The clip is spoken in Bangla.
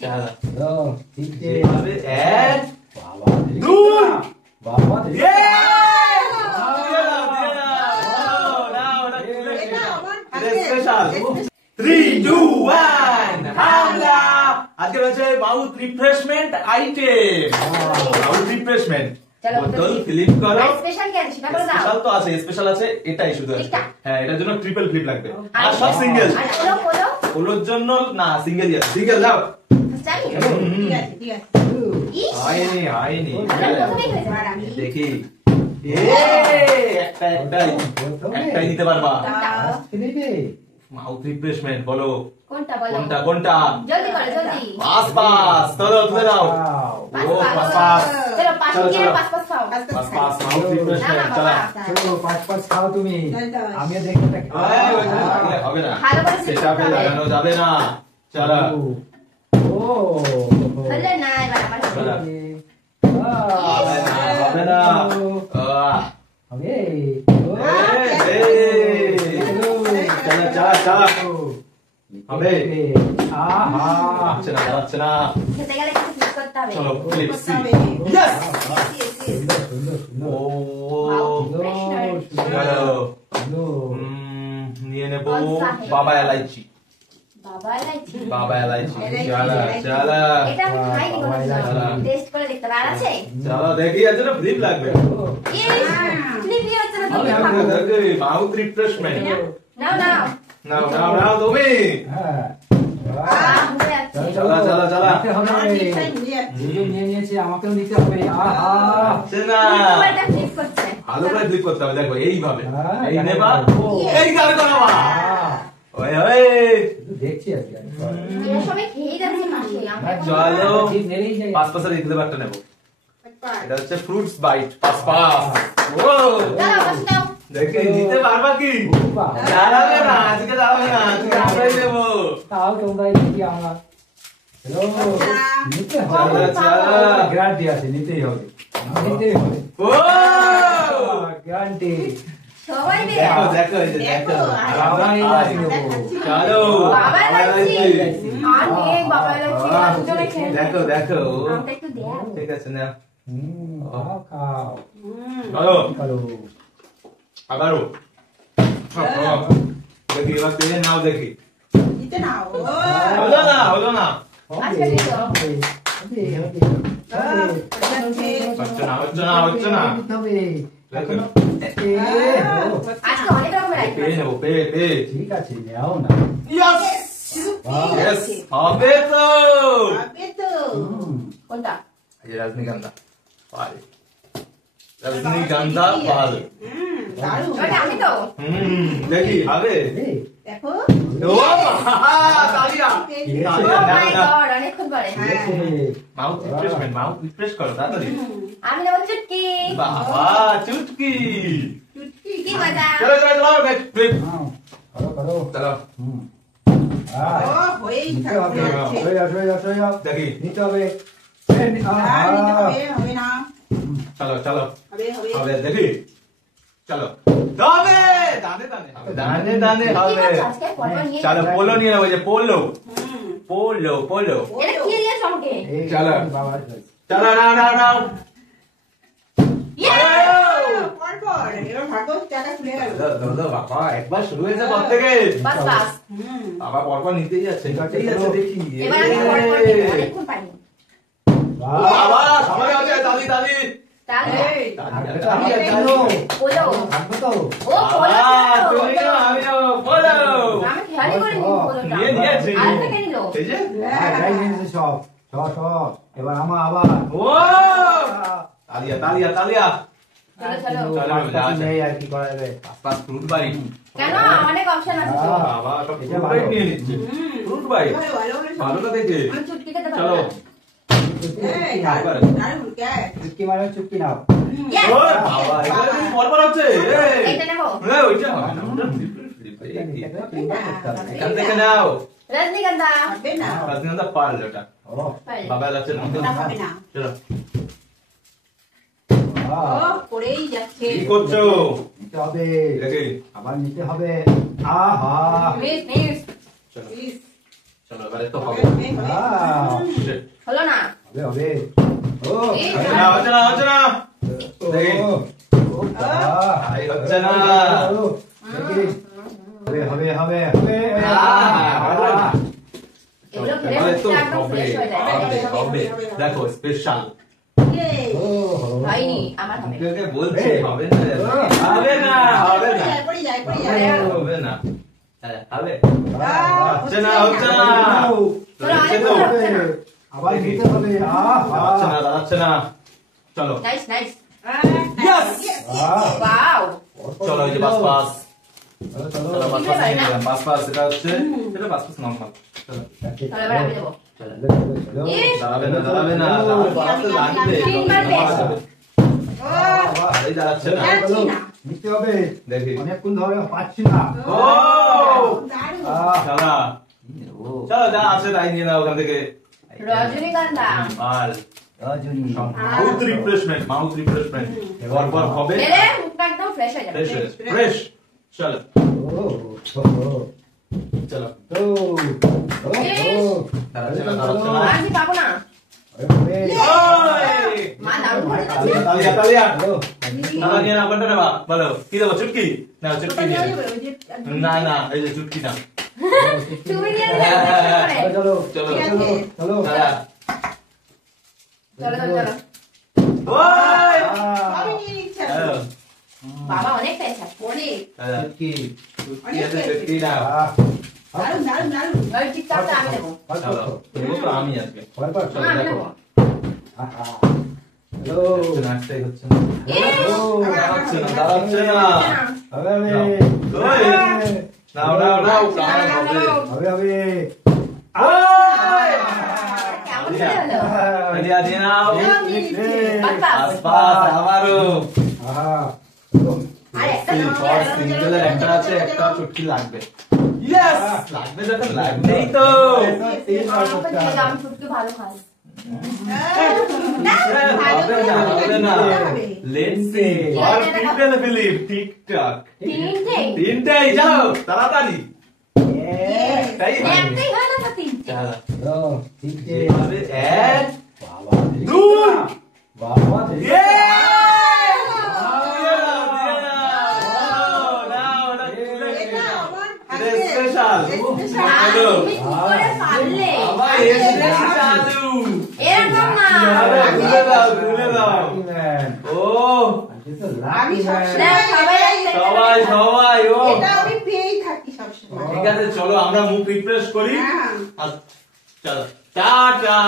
চলো তিনটে হবে এক বাবা দুই বাবা স্পেশাল 3 2 1 হামলা আজকে হচ্ছে mouth refreshment item mouth refreshment বোতল ফ্লিপ করো স্পেশাল কি আছে সেটা বলো দাও স্পেশাল তো আছে স্পেশাল আছে এটাই শুধু আছে হ্যাঁ এটার জন্য ট্রিপল ফ্লিপ লাগবে আর সব সিঙ্গেল ওলোর জন্য না সিঙ্গেলই আছে সিঙ্গেল দাও জানি ঠিক আছে ঠিক আছে আইনি দেখি একটাই নিতে পারবা মাউথ রিফ্রেশমেন্ট বলো কোনটা বলো কোনটা কোনটা জলদি করো জলদি পাস পাস চলো তুলে নাও ও পাস পাস চলো পাস কি পাস পাস খাও পাস পাস মাউথ রিফ্রেশমেন্ট চলো চলো পাঁচ খাও তুমি আমিও দেখি হবে না ভালো করে সেটা লাগানো যাবে না চলো ও চলে না এবার আমার চলো হবে না হবে চলো চলো চলো হবে আহা আচ্ছা না যাচ্ছে না খেতে গেলে কিছু ফিক্স করতে হবে চলো ফ্লিপ সি ইয়েস ও চলো নিয়ে নেব বাবা এলাইচি বাবা এলাইচি চলো চলো এটা আমি খাইনি কোনোদিন টেস্ট করে দেখতে পার আছে চলো দেখি আজ না ফ্লিপ লাগবে ফ্লিপ নিয়ে হচ্ছে না তুমি খাও দেখি মাউথ রিফ্রেশমেন্ট নাও নাও নাও নাও নাও তুমি হ্যাঁ চলো চলো চলো নিয়ে নিয়েছি আমাকেও নিতে হবে আহা না এটা ফ্লিপ করছে ভালো করে ফ্লিপ করতে হবে দেখো এইভাবে এই নেবা এই গান করাবা ওই ওই দেখছি আজকে এরা সবাই খেয়ে যাচ্ছে পাশে আমরা চলো ঠিক নেই যাই পাঁচ পাঁচের ইডলি বারটা নেব এটা হচ্ছে ফ্রুটস বাইট পাঁচ পাঁচ ও চলো বসে নাও দেখে নিতে পারবা কি যাবে না আজকে যাবে না আজকে আমরাই নেবো তাও তোমরাই দেখি আমরা হ্যালো নিতে চলো হবে চলো গ্যারান্টি আছে নিতেই হবে নিতেই হবে ও গ্যারান্টি সবাই মিলে দেখো দেখো এই যে দেখো চলো বাবা লাইছি অনেক বাবা লাইছি দুজনে খেয়ে দেখো দেখো আমাকে একটু দেও ঠিক আছে না খাও খাও চলো চলো আবারও দেখি এবার তেলে নাও দেখি দিতে নাও হলো না হলো না আজকে দিও হচ্ছে না হচ্ছে না হচ্ছে না দেখো আজকে অনেক রকমের আইটেম পেয়ে নেবো পেয়ে ঠিক আছে নাও না ইয়েস ইয়েস হবে তো হবে তো কোনটা এই যে রজনীগন্ধা পাল রজনীগন্ধা পাল দারুণ ওটা আমি তো দেখি হবে দেখো ও তালিয়া ও মাই গড অনেকক্ষণ পরে মাউথ রিফ্রেশমেন্ট মাউথ রিফ্রেশ করো তাড়াতাড়ি আমি নেব চুটকি বাবা চুটকি কি মজা চলো চলো চলো ফ্লিপ করো করো চলো ও হয়েই নিতে হবে থাকছে সরে যাও দেখি নিতে হবে নিতে হবে হবে না চলো চলো হবে হবে হবে দেখি চলো হবে দানে দানে দানে দানে কি হবে করছো আজকে পরপর নিয়ে চলো পোলো নিয়ে নেবো যে পোলো পোলো পোলো এটা কি দিয়ে চমকে চলো। বাবা চলো নাও নাও নাও পর পর এবার ভাগো টাকা খুলে গেল দাদা বাবা একবার শুরু হয়েছে পর থেকে বাস বাস বাবা পরপর নিতেই যাচ্ছে নিতেই যাচ্ছে দেখি এবার আমি পরপর নেব অনেকক্ষণ পারি বাবা সবাই আছে তালি তালি তাহলে বলো বলো থাকবে তো ও বলো তুমি নাও, আমি নাও, বলো আমি খেয়ালই করিনি বলোটা নিয়ে নিয়েছি আর থেকে নিল এই যে যাই নিয়েছে সব সব সব এবার আমার আবার ও তালিয়া তালিয়া তালিয়া চলো চলো চলো, নেই আর কি করা যাবে পাঁচ ফ্রুট বাইট কেন অনেক অপশন আছে তো বাবা সব ফ্রুট বাইট নিয়ে নিচ্ছে ফ্রুট বাইট ভালো ভালো ভালো ভালো তো দেখে আমি চুটকি খেতে চলো পারবো এই দারুণ দারুণ কে চুটকি মারো চুটকি নাও Yes! ও বাবা এটা কি পরপর হচ্ছে এই এটা নেবো এই ওইটা হয় না ওটা এখান থেকে নাও রজনীগন্ধা হবে না রজনীগন্ধা পাল ওটা ও বাবা যাচ্ছে না ওটা হবে না চলো ও পড়েই যাচ্ছে কি করছো নিতে হবে দেখি আবার নিতে হবে আহা প্লিজ প্লিজ চলো প্লিজ চলো এবারে তো হবে হবে হবে হবে ও হচ্ছে না দেখি ও এই হচ্ছে না হবে হবে এগুলো খেলে হবে তো মুখটা একদম হবে ফ্রেশ হয়ে যায় হবে দেখো স্পেশাল হয়নি আমার হবে তোকে বলছি হবে না হবে না হবে না পড়ে যায় হবে না হবে হচ্ছে না আবার নিতে হবে দাঁড়াচ্ছে না চলো নাইস নাইস ইয়েস ওয়াও চলো এই যে পাস পাস চলো চলো পাস পাস নিয়ে নিলাম পাস পাস এটা হচ্ছে এটা পাস পাস নরমাল চলো তাহলে এবার আমি দেবো চলো চলো দাঁড়াবে না দাঁড়াতে লাগবে তিনবার পেয়েছো। এই দাঁড়াচ্ছে না নিতে হবে দেখি অনেকক্ষণ ধরে পাচ্ছি না ও চলো চলো যা আছে তাই নিয়ে নাও ওখান থেকে রজনীগন্ধা মাল রজনী মাউথ রিফ্রেশমেন্ট পর হবে খেলে মুখটা একদম ফ্রেশ হয়ে যাবে ফ্রেশ চলো ও চলো ও দাঁড়াচ্ছে না আমি পাবো না ওই মা দারুণ করে দিচ্ছে তালিয়া তারা নিয়ে না বলতে না বলো কি দেবো চুটকি না চুটকি নিয়ে না এই যে চুটকি না তুমি নিয়ে নিলে চলো চলো চলো দাঁড়া চলো চলো ওই বাবা অনেক পেয়েছে অনেক কি চুটকি আছে চুটকি না ওই টিকটকটা আমি দেবো চলো দেবো তো আমি আজকে চলো আমি দেখো দেবো হ্যালো নাচটাই হচ্ছে না দাঁড়াচ্ছে না হবে ওই নাও কামড় হবে হবে হবে ওই কেমন করে হলো তালিয়া দিয়ে নাও বাস আসপাস আবারও আর একটা সিঙ্গেলের একটা আছে একটা চুটকি লাগবে ইয়েস লাগবে যখন লাগবেই তো আমি সত্যি ভালো খাই হবে না লেটস সি আর পিপল বিলিভ টিকটক তিনটেই যাও তাড়াতাড়ি তাই একটাই হয় না তো তিনটে হবে এক দুই ইয়ে স্পেশাল তুমি কি করে পারলে এরকম না ভুলে দাও ও আমি সবাই ও এটা আমি পেয়েই থাকি সবসময় ঠিক আছে চলো আমরা মুখ রিফ্রেশ করি হ্যাঁ আর চলো টাটা